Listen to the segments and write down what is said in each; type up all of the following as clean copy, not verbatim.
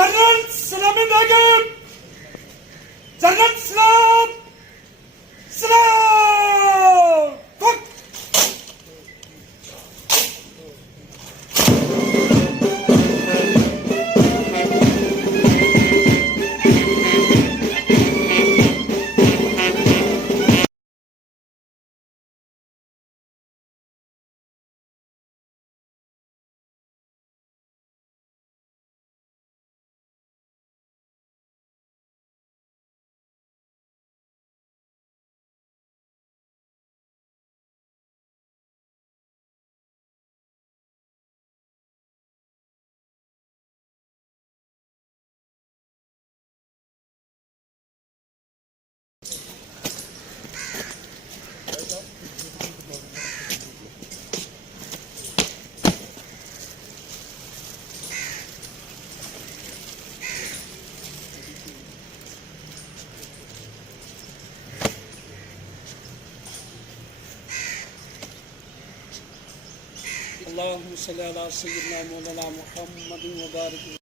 General Salami Begum! General Salam! Salam! Cook! اللهم صل على سيدنا مولانا محمد وبارك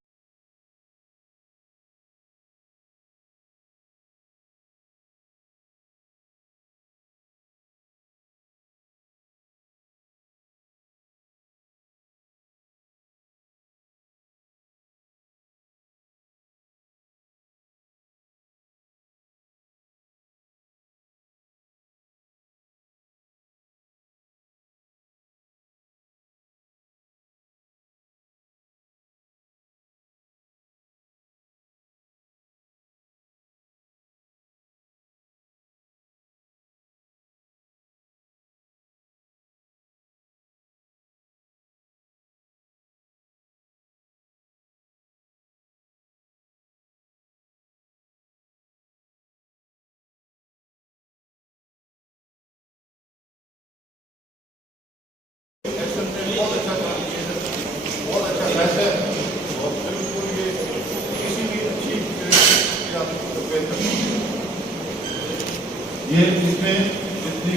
ये इसमें जितनी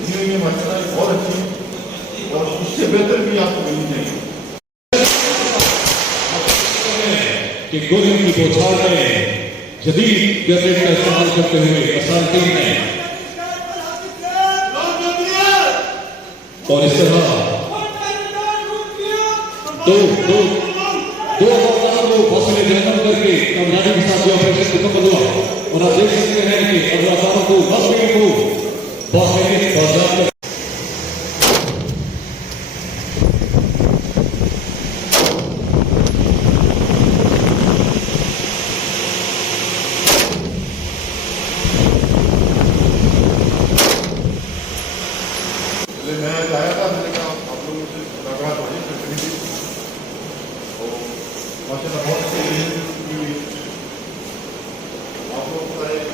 दुनिया में मात्रा है बहुत अच्छी और इससे बेहतर भी आपको मिलनी चाहिए कि गोलियों की बौछार में जदीद गैजेट का इस्तेमाल करते हुए असर टीम ने और इस तरह दो अवतारों को फौसले जहन्नम करके कामयाबी के साथ जो ऑपरेशन मुकम्मल हुआ और आप देख सकते हैं कि अवतारों को बसने को बाजार मैं आया था मैंने कहा आप लोगों से मुलाकात हो जाए माशाल्लाह बहुत अच्छी आप लोगों का